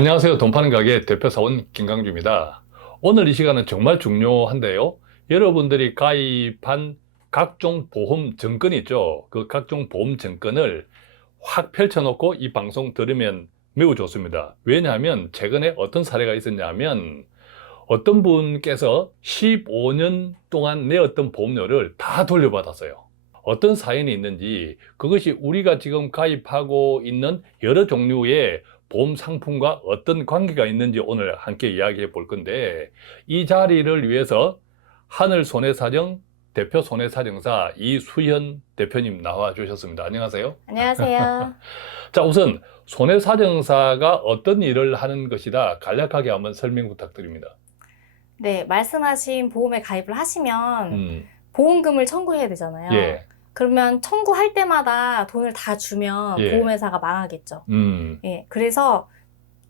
안녕하세요. 돈 파는 가게 대표사원 김강주입니다. 오늘 이 시간은 정말 중요한데요. 여러분들이 가입한 각종 보험 증권 있죠. 그 각종 보험 증권을 확 펼쳐놓고 이 방송 들으면 매우 좋습니다. 왜냐하면 최근에 어떤 사례가 있었냐면 어떤 분께서 15년 동안 내었던 보험료를 다 돌려받았어요. 어떤 사연이 있는지, 그것이 우리가 지금 가입하고 있는 여러 종류의 보험 상품과 어떤 관계가 있는지 오늘 함께 이야기해 볼 건데, 이 자리를 위해서 하늘손해사정 대표 손해사정사 이수현 대표님 나와 주셨습니다. 안녕하세요. 안녕하세요. 자, 우선 손해사정사가 어떤 일을 하는 것이다 간략하게 한번 설명 부탁드립니다. 네, 말씀하신 보험에 가입을 하시면 음, 보험금을 청구해야 되잖아요. 예, 그러면 청구할 때마다 돈을 다 주면 예. 보험회사가 망하겠죠. 음, 예, 그래서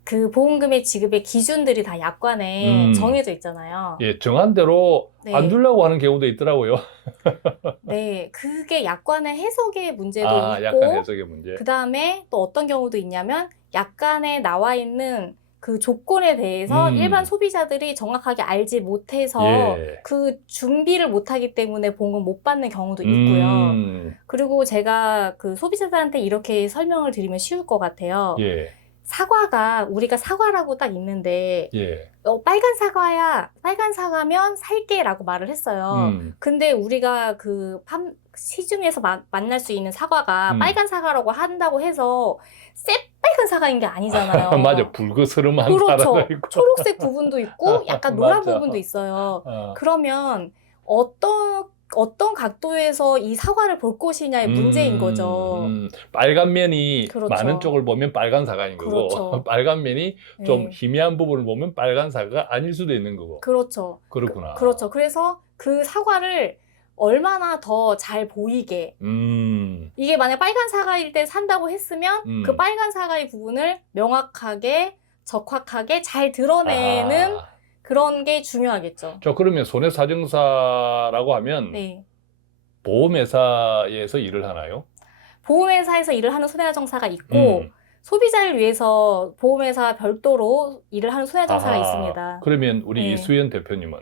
그 보험금의 지급의 기준들이 다 약관에 정해져 있잖아요. 예, 정한 대로 네. 안 주려고 하는 경우도 있더라고요. 네, 그게 약관의 해석의 문제도 아, 있고, 약간 해석의 문제. 그 다음에 또 어떤 경우도 있냐면 약관에 나와 있는 그 조건에 대해서 일반 소비자들이 정확하게 알지 못해서 예. 그 준비를 못하기 때문에 보험금 못 받는 경우도 있고요. 그리고 제가 그 소비자들한테 이렇게 설명을 드리면 쉬울 것 같아요. 예, 사과가 우리가 사과라고 딱 있는데 예. 빨간 사과야, 빨간 사과면 살게라고 말을 했어요. 근데 우리가 그 시중에서 만날 수 있는 사과가 빨간 사과라고 한다고 해서 새빨간 사과인 게 아니잖아요. 맞아, 불그스름한 그렇죠. 사과도 있고. 초록색 부분도 있고 약간 노란 맞아. 부분도 있어요. 어. 그러면 어떤 각도에서 이 사과를 볼 것이냐의 문제인 거죠. 빨간 면이 그렇죠. 많은 쪽을 보면 빨간 사과인 거고, 그렇죠. 빨간 면이 좀 네. 희미한 부분을 보면 빨간 사과가 아닐 수도 있는 거고. 그렇죠. 그렇구나. 그렇죠. 그래서 그 사과를 얼마나 더 잘 보이게. 이게 만약 빨간 사과일 때 산다고 했으면 그 빨간 사과의 부분을 명확하게, 적확하게 잘 드러내는 그런 게 중요하겠죠. 저 그러면 손해사정사라고 하면 네. 보험회사에서 일을 하나요? 보험회사에서 일을 하는 손해정사가 있고 소비자를 위해서 보험회사 별도로 일을 하는 손해정사가 있습니다. 그러면 우리 네. 이수연 대표님은?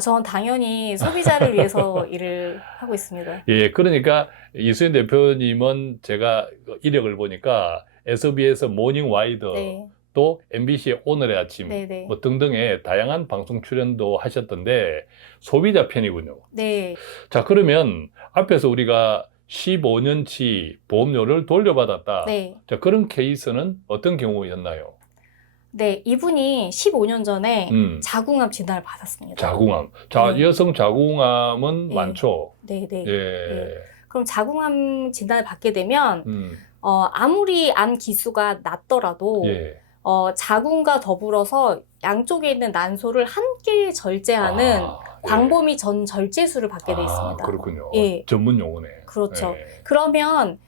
저는 당연히 소비자를 위해서 일을 하고 있습니다. 예, 그러니까 이수연 대표님은 제가 이력을 보니까 SBS 모닝 와이드, 네. 또 MBC의 오늘의 아침, 네네. 뭐 등등의 다양한 방송 출연도 하셨던데 소비자 편이군요. 네. 자, 그러면 앞에서 우리가 15년치 보험료를 돌려받았다. 네. 자, 그런 케이스는 어떤 경우였나요? 네, 이분이 15년 전에 자궁암 진단을 받았습니다. 자궁암. 자, 네. 여성 자궁암은 네. 많죠? 네, 네. 예. 네. 그럼 자궁암 진단을 받게 되면 아무리 암 기수가 낮더라도 예. 자궁과 더불어서 양쪽에 있는 난소를 함께 절제하는 광범위 전 절제술을 받게 돼 있습니다. 그렇군요. 예. 전문 용어네. 그렇죠. 예. 그러면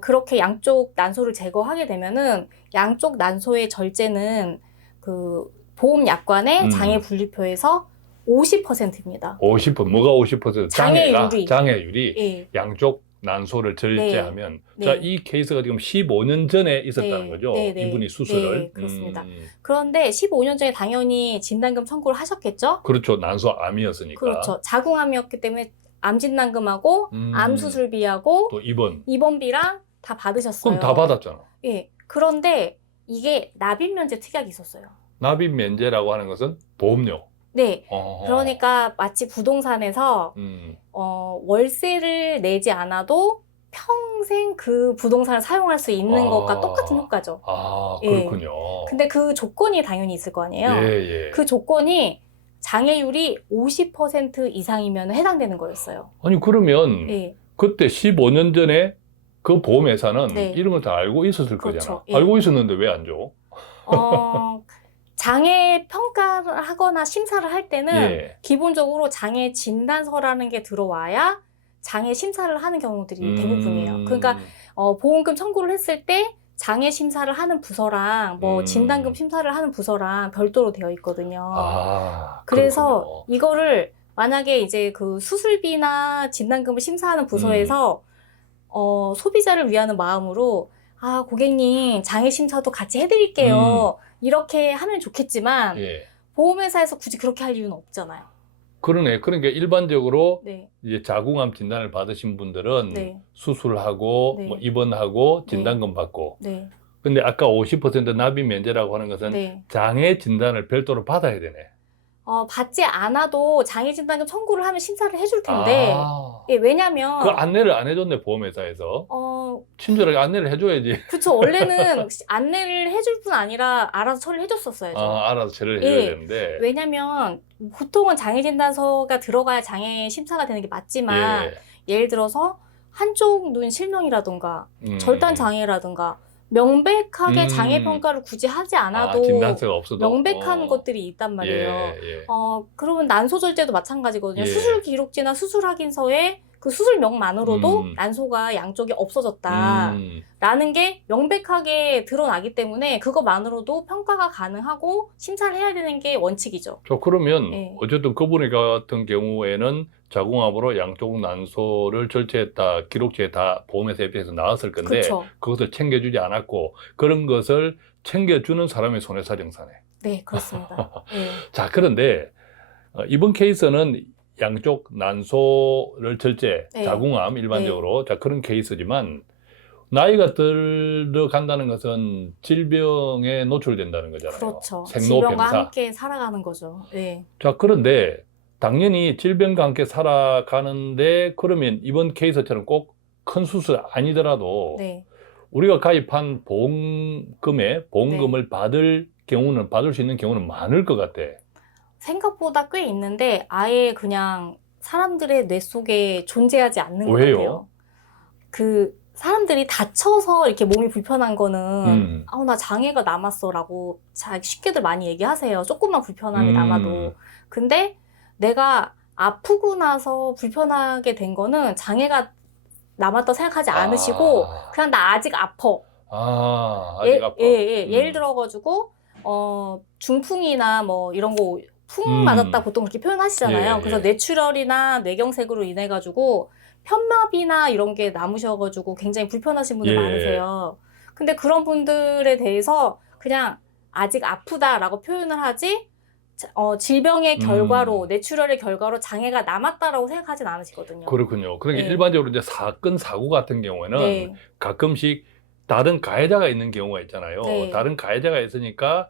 그렇게 양쪽 난소를 제거하게 되면은 양쪽 난소의 절제는 그 보험 약관의 장애 분리표에서 50%입니다. 50%, 뭐가 50%? 장애율이. 장애율이 예. 양쪽 난소를 절제하면. 네. 자, 네. 이 케이스가 지금 15년 전에 있었다는 네. 거죠? 네, 네. 이분이 수술을. 네, 그렇습니다. 그런데 15년 전에 당연히 진단금 청구를 하셨겠죠? 그렇죠. 난소암이었으니까. 그렇죠. 자궁암이었기 때문에 암 진단금하고 암 수술비하고 또 입원. 입원비랑 다 받으셨어요. 그럼 다 받았잖아. 예. 그런데 이게 납입 면제 특약이 있었어요. 납입 면제라고 하는 것은 보험료. 네. 어허. 그러니까 마치 부동산에서 월세를 내지 않아도 평생 그 부동산을 사용할 수 있는 것과 똑같은 효과죠. 그렇군요. 예. 근데 그 조건이 당연히 있을 거 아니에요. 예, 예. 그 조건이 장애율이 50% 이상이면 해당되는 거였어요. 아니, 그러면 예. 그때 15년 전에 그 보험회사는 네. 이런 걸 다 알고 있었을 그렇죠. 거잖아. 예. 알고 있었는데 왜 안 줘? 장애 평가를 하거나 심사를 할 때는 예. 기본적으로 장애 진단서라는 게 들어와야 장애 심사를 하는 경우들이 대부분이에요. 그러니까 보험금 청구를 했을 때 장애 심사를 하는 부서랑 뭐 진단금 심사를 하는 부서랑 별도로 되어 있거든요. 그래서 그렇군요. 이거를 만약에 이제 그 수술비나 진단금을 심사하는 부서에서 소비자를 위하는 마음으로 아, 고객님, 장애 심사도 같이 해드릴게요. 이렇게 하면 좋겠지만, 예. 보험회사에서 굳이 그렇게 할 이유는 없잖아요. 그러네. 그러니까 일반적으로 네. 이제 자궁암 진단을 받으신 분들은 네. 수술하고 네. 뭐 입원하고 네. 진단금 받고. 네. 근데 아까 50% 납입 면제라고 하는 것은 네. 장애 진단을 별도로 받아야 되네. 받지 않아도 장애진단금 청구를 하면 심사를 해줄 텐데, 아, 예, 왜냐면, 그 안내를 안 해줬네, 보험회사에서. 친절하게 안내를 해줘야지. 그쵸. 원래는 안내를 해줄 뿐 아니라 알아서 처리를 해줬었어야죠. 아, 알아서 처리를 해줘야 예. 되는데. 왜냐면, 보통은 장애진단서가 들어가야 장애 심사가 되는 게 맞지만, 예. 예를 들어서 한쪽 눈 실명이라든가, 절단 장애라든가, 명백하게 장애 평가를 굳이 하지 않아도 진단서가 없어도 명백한 것들이 있단 말이에요. 예. 그러면 난소절제도 마찬가지거든요. 예. 수술 기록지나 수술 확인서에 그 수술명만으로도 난소가 양쪽이 없어졌다라는 게 명백하게 드러나기 때문에 그거만으로도 평가가 가능하고 심사를 해야 되는 게 원칙이죠. 그러면 예. 어쨌든 그분 같은 경우에는 자궁암으로 양쪽 난소를 절제했다, 기록지에 다 보험회사 입장에서 나왔을 건데 그쵸. 그것을 챙겨주지 않았고 그런 것을 챙겨주는 사람이 손해사정사네. 네, 그렇습니다. 예. 자, 그런데 이번 케이스는 양쪽 난소를 절제, 네. 자궁암 일반적으로 자 그런 케이스지만 나이가 들어간다는 것은 질병에 노출된다는 거잖아요. 그렇죠. 생로병사. 질병과 함께 살아가는 거죠. 예. 자, 그런데 당연히 질병과 함께 살아가는데 그러면 이번 케이스처럼 꼭 큰 수술 아니더라도 네. 우리가 가입한 보험금을 받을 경우는 받을 수 있는 경우는 많을 것 같아. 생각보다 꽤 있는데 아예 그냥 사람들의 뇌 속에 존재하지 않는 것 왜요? 같아요. 그 사람들이 다쳐서 이렇게 몸이 불편한 거는 나 장애가 남았어라고 쉽게들 많이 얘기하세요. 조금만 불편함이 남아도. 근데 내가 아프고 나서 불편하게 된 거는 장애가 남았다 생각하지 않으시고 그냥 나 아직 아파. 아직 아파. 예를 들어가지고 중풍이나 뭐 이런 거 풍 맞았다 보통 그렇게 표현하시잖아요. 예, 그래서 예. 뇌출혈이나 뇌경색으로 인해 가지고 편마비나 이런 게 남으셔가지고 굉장히 불편하신 분들 예. 많으세요. 근데 그런 분들에 대해서 그냥 아직 아프다라고 표현을 하지 질병의 결과로 뇌출혈의 결과로 장애가 남았다라고 생각하진 않으시거든요. 그렇군요. 그러니까 네. 일반적으로 이제 사건 사고 같은 경우에는 네. 가끔씩 다른 가해자가 있는 경우가 있잖아요. 네. 다른 가해자가 있으니까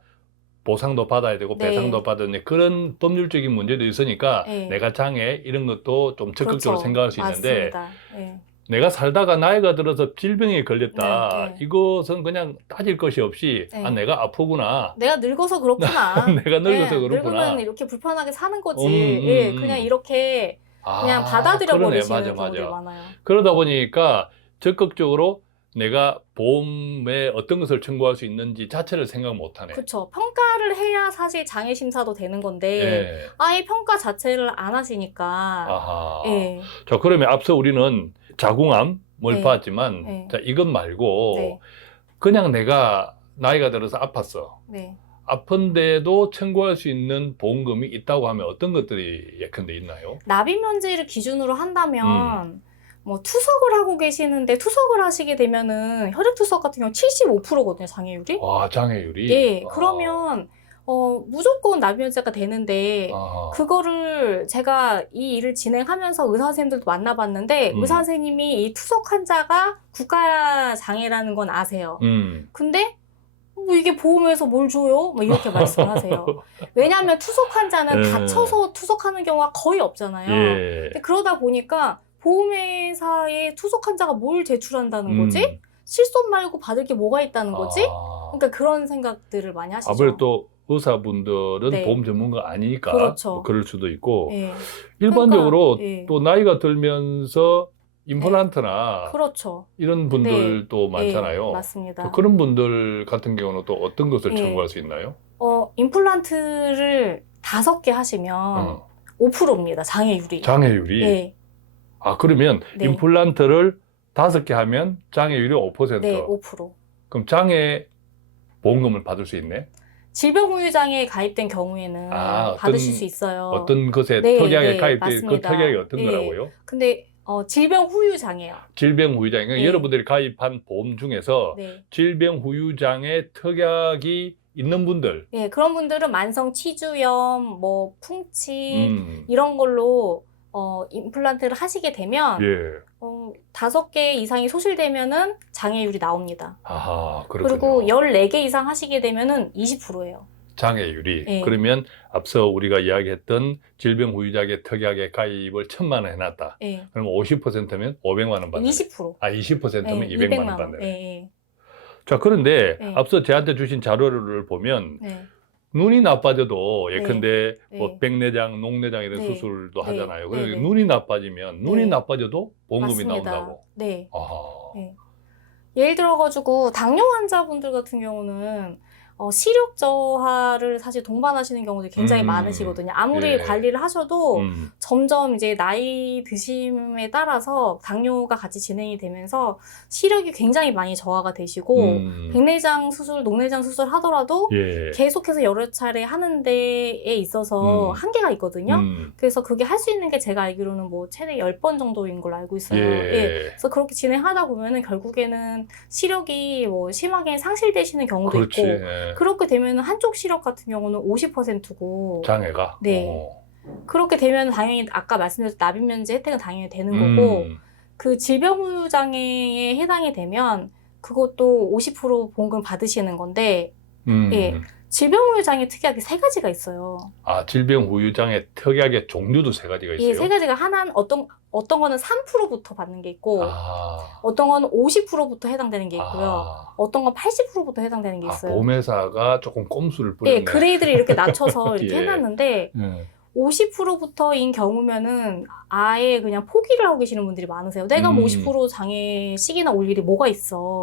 보상도 받아야 되고 네. 배상도 받아야 되는 그런 법률적인 문제도 있으니까 네. 내가 장애 이런 것도 좀 적극적으로 그렇죠. 생각할 수 있는데 맞습니다. 네. 내가 살다가 나이가 들어서 질병에 걸렸다. 네. 이것은 그냥 따질 것이 없이 네. 내가 아프구나. 내가 늙어서 그렇구나. 내가 늙어서 그렇구나. 늙으면 이렇게 불편하게 사는 거지. 예, 그냥 이렇게 그냥 받아들여 버리시는 경우들이 많아요. 그러다 보니까 적극적으로 내가 보험에 어떤 것을 청구할 수 있는지 자체를 생각 못 하네. 그렇죠. 평가를 해야 사실 장애 심사도 되는 건데 예. 아예 평가 자체를 안 하시니까. 아하. 예. 자, 그러면 앞서 우리는 자궁암을 네. 봤지만 네. 자, 이것 말고 네. 그냥 내가 나이가 들어서 아팠어. 네. 아픈데도 청구할 수 있는 보험금이 있다고 하면 어떤 것들이 예컨대 있나요? 납입 면제를 기준으로 한다면 뭐 투석을 하고 계시는데 투석을 하시게 되면은 혈액 투석 같은 경우 75%거든요, 장애율이. 와, 장애율이? 예. 그러면 무조건 납입 면제가 되는데 그거를 제가 이 일을 진행하면서 의사 선생님들도 만나봤는데 의사 선생님이 이 투석 환자가 국가 장애라는 건 아세요. 근데 뭐 이게 보험에서 뭘 줘요? 뭐 이렇게 말씀을 하세요. 왜냐하면 투석 환자는 다쳐서 투석하는 경우가 거의 없잖아요. 예. 근데 그러다 보니까 보험회사에 투석 환자가 뭘 제출한다는 거지? 실손 말고 받을 게 뭐가 있다는 거지? 그러니까 그런 생각들을 많이 하시죠. 아무래도 의사분들은 네. 보험 전문가 아니니까 그렇죠. 뭐 그럴 수도 있고 예. 일반적으로 그러니까, 예. 또 나이가 들면서 임플란트나 그렇죠. 이런 분들도 많잖아요. 예, 맞습니다. 그런 분들 같은 경우는 또 어떤 것을 예. 청구할 수 있나요? 임플란트를 5개 하시면 5%입니다. 장애율이. 장애율이? 예. 아, 그러면 네. 임플란트를 5개 하면 장애율이 5%. 네, 5%. 그럼 장애 보험금을 받을 수 있네? 질병후유장애에 가입된 경우에는 받으실 수 있어요. 어떤 것에 네, 특약에 네, 가입된 그 맞습니다. 특약이 어떤 예. 거라고요? 근데 질병 후유장애요. 질병 후유장. 그러니까 네. 여러분들이 가입한 보험 중에서 네. 질병 후유장애 특약이 있는 분들. 네, 그런 분들은 만성 치주염, 뭐 풍치 이런 걸로 임플란트를 하시게 되면 예. 5개 이상이 소실되면은 장애율이 나옵니다. 아하, 그렇군요. 그리고 14개 이상 하시게 되면은 20%예요. 장애율이. 네. 그러면 앞서 우리가 이야기했던 질병 후유장애 특약에 가입을 1,000만 원 해놨다. 네. 그럼 50%면 500만 원 받네. 20%. 20%면 네, 200만 원 200만 원. 받네. 네. 자, 그런데 네. 앞서 저한테 주신 자료를 보면 네. 눈이 나빠져도 예컨대 네. 뭐 백내장, 녹내장 이런 네. 수술도 네. 하잖아요. 네. 그러니까 네. 눈이 나빠지면 눈이 네. 나빠져도 보험금이 맞습니다. 나온다고. 네. 아하. 네. 예를 들어가지고 당뇨 환자분들 같은 경우는 시력 저하를 사실 동반하시는 경우들이 굉장히 많으시거든요. 아무리 예. 관리를 하셔도 점점 이제 나이 드심에 따라서 당뇨가 같이 진행이 되면서 시력이 굉장히 많이 저하가 되시고 백내장 수술, 녹내장 수술 하더라도 예. 계속해서 여러 차례 하는 데에 있어서 한계가 있거든요. 그래서 그게 할 수 있는 게 제가 알기로는 뭐 최대 10번 정도인 걸로 알고 있어요. 예. 예. 그래서 그렇게 진행하다 보면은 결국에는 시력이 뭐 심하게 상실되시는 경우도 그렇지. 있고 예. 그렇게 되면 한쪽 시력 같은 경우는 50%고 장애가. 네. 그렇게 되면 당연히 아까 말씀드렸던 납입면제 혜택은 당연히 되는 거고 그 질병 후유 장애에 해당이 되면 그것도 50% 보험금 받으시는 건데 예. 질병 후유 장애 특약이 3가지가 있어요. 아, 질병 후유장애 특약의 종류도 3가지가 있어요? 예, 3가지가 하나는 어떤 거는 3%부터 받는 게 있고 어떤 거는 50%부터 해당되는 게 있고요. 어떤 건 80%부터 해당되는 게 있어요. 보험회사가 조금 꼼수를 부렸네. 예, 그레이드를 이렇게 낮춰서 이렇게 예. 해놨는데 50%부터인 경우면은 아예 그냥 포기를 하고 계시는 분들이 많으세요. 내가 뭐 50% 장애씩이나 올 일이 뭐가 있어.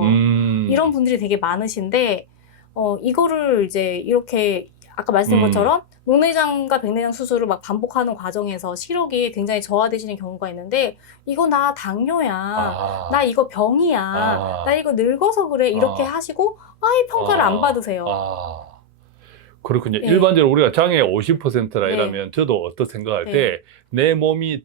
이런 분들이 되게 많으신데 이거를 이제 이렇게 아까 말씀드린 것처럼 녹내장과 백내장 수술을 막 반복하는 과정에서 시력이 굉장히 저하되시는 경우가 있는데 이거 나 당뇨야, 나 이거 병이야, 나 이거 늙어서 그래 이렇게 하시고 아예 평가를 안 받으세요. 그렇군요. 네. 일반적으로 우리가 장애 50%라 네. 이러면 저도 어떤 생각할 네. 때 내 몸의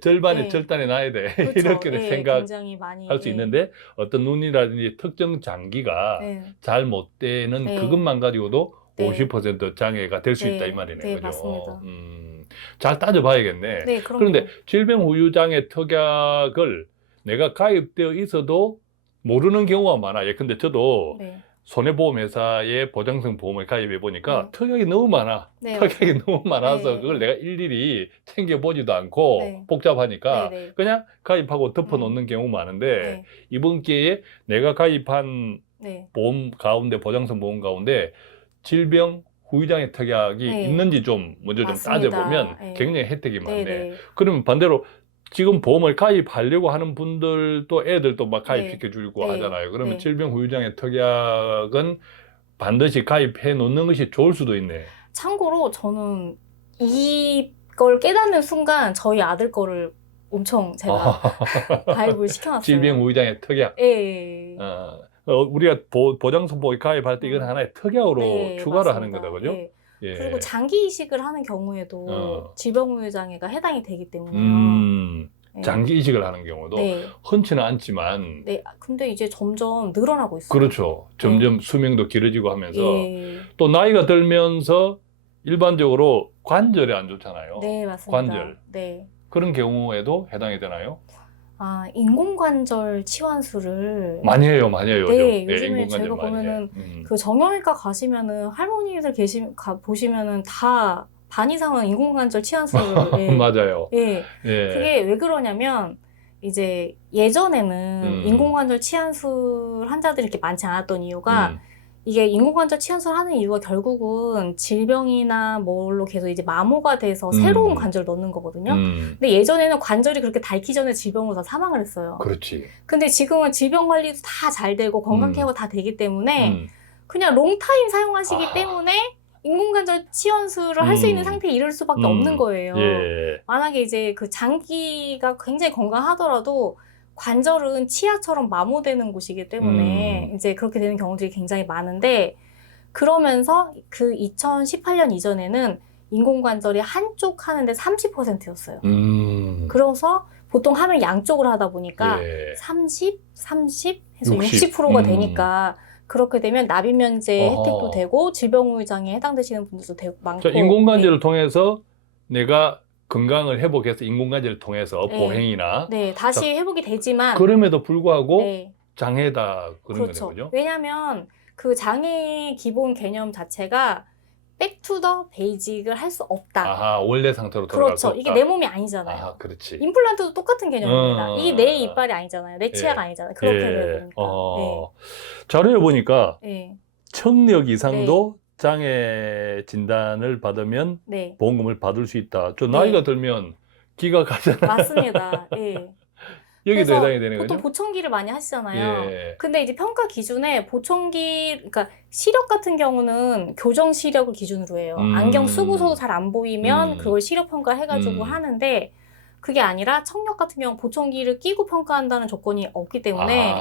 절반이 네. 절단이 나야 돼. 그렇죠. 이렇게 예, 생각할 굉장히 많이 수 있는데 어떤 눈이라든지 특정 장기가 잘 못 되는 네. 그것만 가지고도 네. 50% 장애가 될 수 네. 있다 이 말이네요. 네, 그죠? 맞습니다. 잘 따져봐야겠네. 네, 그럼요. 그런데 질병 후유장애 특약을 내가 가입되어 있어도 모르는 경우가 많아. 예컨대 저도 네. 손해보험회사의 보장성 보험을 가입해 보니까 네. 특약이 너무 많아. 네, 특약이 너무 많아서 네. 그걸 내가 일일이 챙겨보지도 않고 네. 복잡하니까 네, 네. 그냥 가입하고 덮어놓는 경우 많은데 네. 이번 기회에 내가 가입한 네. 보험 가운데 보장성 보험 가운데 질병 후유장애 특약이 네. 있는지 좀 먼저 좀 맞습니다. 따져보면 네. 굉장히 혜택이 네, 많네. 네. 그러면 반대로 지금 보험을 가입하려고 하는 분들도 애들도 막 가입시켜 주고 네. 하잖아요. 그러면 네. 질병 후유장애 특약은 반드시 가입해 놓는 것이 좋을 수도 있네. 참고로 저는 이걸 깨닫는 순간 저희 아들 거를 엄청 제가 가입을 시켜놨어요. 질병 후유장애 특약. 예. 우리가 보장성보험에 가입할 때 이건 하나의 특약으로 네, 추가를 맞습니다. 하는 거다, 그죠? 예. 예. 그리고 장기 이식을 하는 경우에도 질병 후유 장애가 해당이 되기 때문에요. 네. 장기 이식을 하는 경우도 네. 흔치는 않지만 네. 근데 이제 점점 늘어나고 있어요. 그렇죠. 점점 수명도 길어지고 하면서 예. 또 나이가 들면서 일반적으로 관절이 안 좋잖아요. 네, 맞습니다. 관절. 네. 그런 경우에도 해당이 되나요? 인공관절 치환술을 많이 해요, 많이 해요. 네, 요즘. 요즘에 인공관절 제가 많이 보면은 해. 그 정형외과 가시면은 할머니들 보시면은 다 반 이상은 인공관절 치환술을 예. 맞아요. 예. 예. 그게 왜 그러냐면 이제 예전에는 인공관절 치환술 환자들이 이렇게 많지 않았던 이유가 이게 인공관절 치환술 하는 이유가 결국은 질병이나 뭘로 계속 이제 마모가 돼서 새로운 관절을 넣는 거거든요. 근데 예전에는 관절이 그렇게 닳기 전에 질병으로 다 사망을 했어요. 그렇지. 근데 지금은 질병 관리도 다 잘 되고 건강 케어가 다 되기 때문에 그냥 롱타임 사용하시기 때문에 인공관절 치환술을 할 수 있는 상태에 이를 수밖에 없는 거예요. 예. 만약에 이제 그 장기가 굉장히 건강하더라도 관절은 치아처럼 마모되는 곳이기 때문에 이제 그렇게 되는 경우들이 굉장히 많은데 그러면서 그 2018년 이전에는 인공관절이 한쪽 하는데 30%였어요. 그래서 보통 하면 양쪽을 하다 보니까 예. 30 해서 60. 60%가 되니까 그렇게 되면 납입 면제 어허. 혜택도 되고 질병우울장애 해당되시는 분들도 되게 많고. 자, 인공관절을 통해서 내가 건강을 회복해서 인공관절을 통해서 네. 보행이나 네, 다시 자, 회복이 되지만 그럼에도 불구하고 네, 장애다 그런 그렇죠. 거죠. 왜냐하면 그 장애의 기본 개념 자체가 백투더 베이직을 할 수 없다. 아하, 원래 상태로 돌아갈 수 그렇죠. 없다. 이게 내 몸이 아니잖아요. 아하, 그렇지. 임플란트도 똑같은 개념입니다. 이게 내 이빨이 아니잖아요. 내 치아가 예. 아니잖아요. 그렇게 예. 되니까. 자료에 보니까 네. 청력 이상도 장애 진단을 받으면 네. 보험금을 받을 수 있다. 저 나이가 들면 기가 가잖아. 맞습니다. 예. 여기도 그래서 해당이 되는 보통 거죠? 보청기를 많이 하시잖아요. 예. 근데 이제 평가 기준에 보청기, 그러니까 시력 같은 경우는 교정 시력을 기준으로 해요. 안경 쓰고서도 잘 안 보이면 그걸 시력 평가해가지고 하는데 그게 아니라 청력 같은 경우 보청기를 끼고 평가한다는 조건이 없기 때문에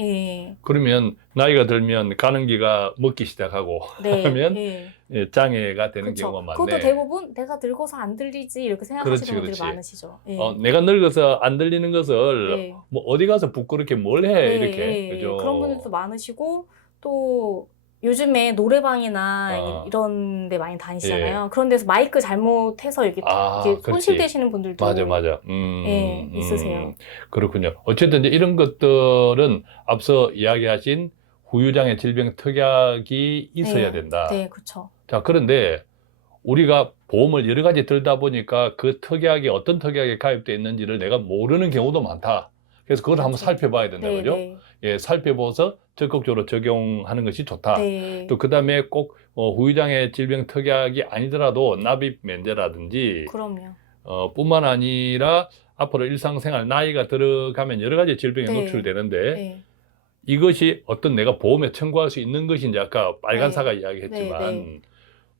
예. 그러면 나이가 들면 가는 기가 먹기 시작하고 네. 하면 예. 예, 장애가 되는 그쵸. 경우가 많네. 그것도 대부분 내가 늙어서 안 들리지 이렇게 생각하시는 분들이 많으시죠. 예. 내가 늙어서 안 들리는 것을 네. 뭐 어디 가서 부끄럽게 뭘 해 네, 이렇게 네, 그죠? 그런 분들도 많으시고 또 요즘에 노래방이나 이런 데 많이 다니시잖아요. 그런 데서 마이크 잘못해서 이렇게 손실되시는 분들도 맞아. 예, 있으세요. 그렇군요. 어쨌든 이제 이런 것들은 앞서 이야기하신 후유장애 질병 특약이 있어야 된다. 네, 그렇죠. 자, 그런데 우리가 보험을 여러 가지 들다 보니까 그 특약이 어떤 특약에 가입되어 있는지를 내가 모르는 경우도 많다. 그래서 그걸 한번 살펴봐야 된다. 그죠? 예, 살펴봐서 적극적으로 적용하는 것이 좋다. 또 그 다음에 꼭 후유장애 질병 특약이 아니더라도 납입 면제라든지 그럼요. 뿐만 아니라 앞으로 일상생활 나이가 들어가면 여러 가지 질병에 노출되는데 이것이 어떤 내가 보험에 청구할 수 있는 것인지 아까 빨간사가 이야기했지만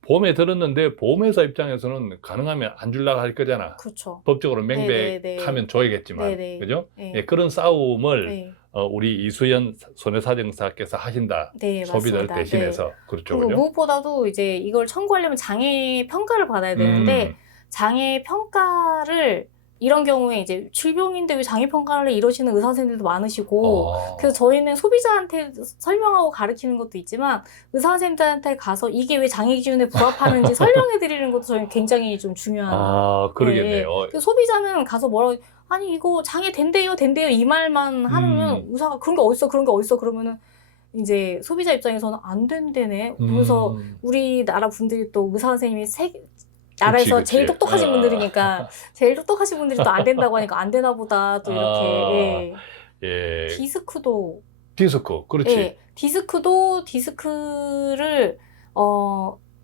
보험에 들었는데 보험회사 입장에서는 가능하면 안 주려고 할 거잖아. 그렇죠. 법적으로 맹백하면 줘야겠지만 그죠? 예, 그런 싸움을 우리 이수연 손해사정사께서 하신다. 소비자를 대신해서. 그렇죠. 그리고 무엇보다도 이제 이걸 청구하려면 장애 평가를 받아야 되는데 장애 평가를 이런 경우에 이제 질병인데 왜 장애 평가를 이러시는 의사 선생님들도 많으시고 그래서 저희는 소비자한테 설명하고 가르치는 것도 있지만 의사 선생님들한테 가서 이게 왜 장애 기준에 부합하는지 설명해 드리는 것도 저희는 굉장히 좀 중요한 그러겠네요. 그래서 소비자는 가서 뭐라고 아니 이거 장애 된대요 이 말만 하면 의사가 그런 게 어딨어 그러면은 이제 소비자 입장에서는 안 된대네. 그래서 우리나라 분들이 또 의사 선생님이 나라에서 제일 똑똑하신 분들이니까 제일 똑똑하신 분들이 또 안 된다고 하니까 안 되나 보다 또 이렇게 디스크도 그렇지. 디스크도 디스크를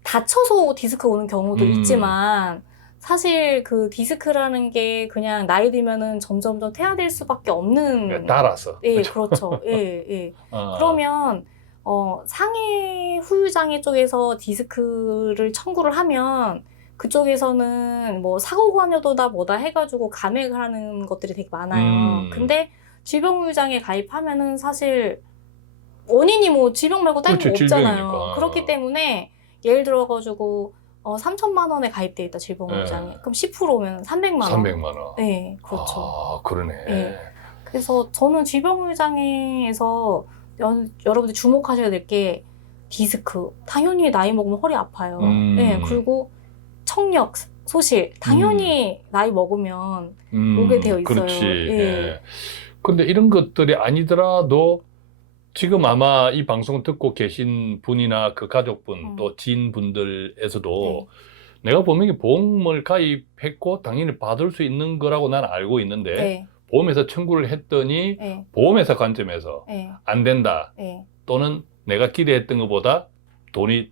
다쳐서 디스크 오는 경우도 있지만 사실 그 디스크라는 게 그냥 나이 들면은 점점점 퇴화될 수밖에 없는 따라서 그렇죠. 그러면 상해 후유장애 쪽에서 디스크를 청구를 하면 그쪽에서는 뭐 사고 관여도다 뭐다 해가지고 감액을 하는 것들이 되게 많아요. 근데 질병후유장애 가입하면은 사실 원인이 뭐 질병 말고 다른 거 없잖아요. 질병이니까. 그렇기 때문에 예를 들어가지고 3천만 원에 가입돼 있다 질병후유장애. 그럼 10%면 300만 원. 300만 원. 네, 그렇죠. 그러네. 그래서 저는 질병후유장애에서 여러분들 주목하셔야 될 게 디스크. 당연히 나이 먹으면 허리 아파요. 그리고 청력, 소실. 당연히 나이 먹으면 오게 되어 있어요. 그렇지. 근데 이런 것들이 아니더라도 지금 아마 이 방송을 듣고 계신 분이나 그 가족분 또 지인분들에서도 내가 분명히 보험을 가입했고 당연히 받을 수 있는 거라고 나는 알고 있는데 보험회사 청구를 했더니 보험회사 관점에서 안 된다 또는 내가 기대했던 것보다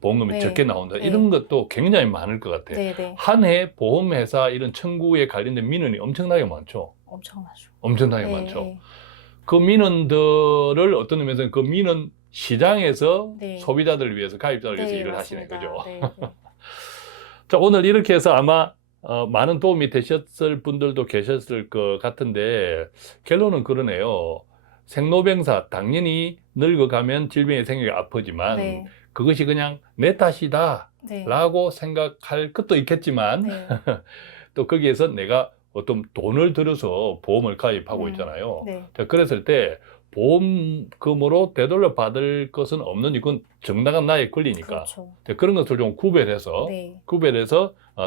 보험금이 적게 나온다 이런 것도 굉장히 많을 것 같아. 한 해 보험회사 이런 청구에 관련된 민원이 엄청나게 많죠. 엄청나게 많죠. 그 민원들을 어떤 의미에서는 그 민원 시장에서 소비자들을 위해서 가입자를 위해서 일을 하시는 거죠. 자, 오늘 이렇게 해서 아마 많은 도움이 되셨을 분들도 계셨을 것 같은데 결론은 그러네요. 생로병사 당연히 늙어가면 질병이 생기고 아프지만 그것이 그냥 내 탓이다 라고 생각할 것도 있겠지만 또 거기에서 내가 어떤 돈을 들여서 보험을 가입하고 있잖아요. 네. 자, 그랬을 때 보험금으로 되돌려 받을 것은 없는, 이건 정당한 나의 권리니까. 그렇죠. 자, 그런 것을 좀 구별해서 네.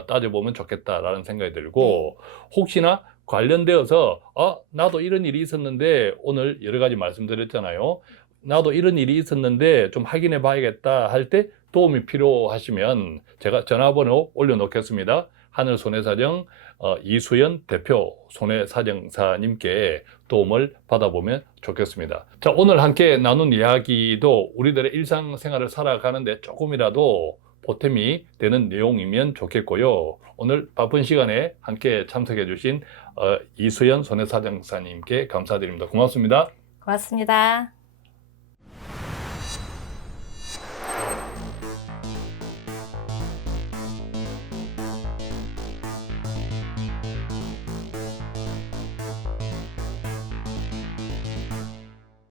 따져보면 좋겠다라는 생각이 들고, 혹시나 관련되어서 나도 이런 일이 있었는데, 오늘 여러 가지 말씀드렸잖아요. 나도 이런 일이 있었는데 좀 확인해 봐야겠다 할 때 도움이 필요하시면 제가 전화번호 올려놓겠습니다. 하늘손해사정 이수연 대표 손해사정사님께 도움을 받아보면 좋겠습니다. 자, 오늘 함께 나눈 이야기도 우리들의 일상생활을 살아가는데 조금이라도 보탬이 되는 내용이면 좋겠고요. 오늘 바쁜 시간에 함께 참석해 주신 이수연 손해사정사님께 감사드립니다. 고맙습니다. 고맙습니다.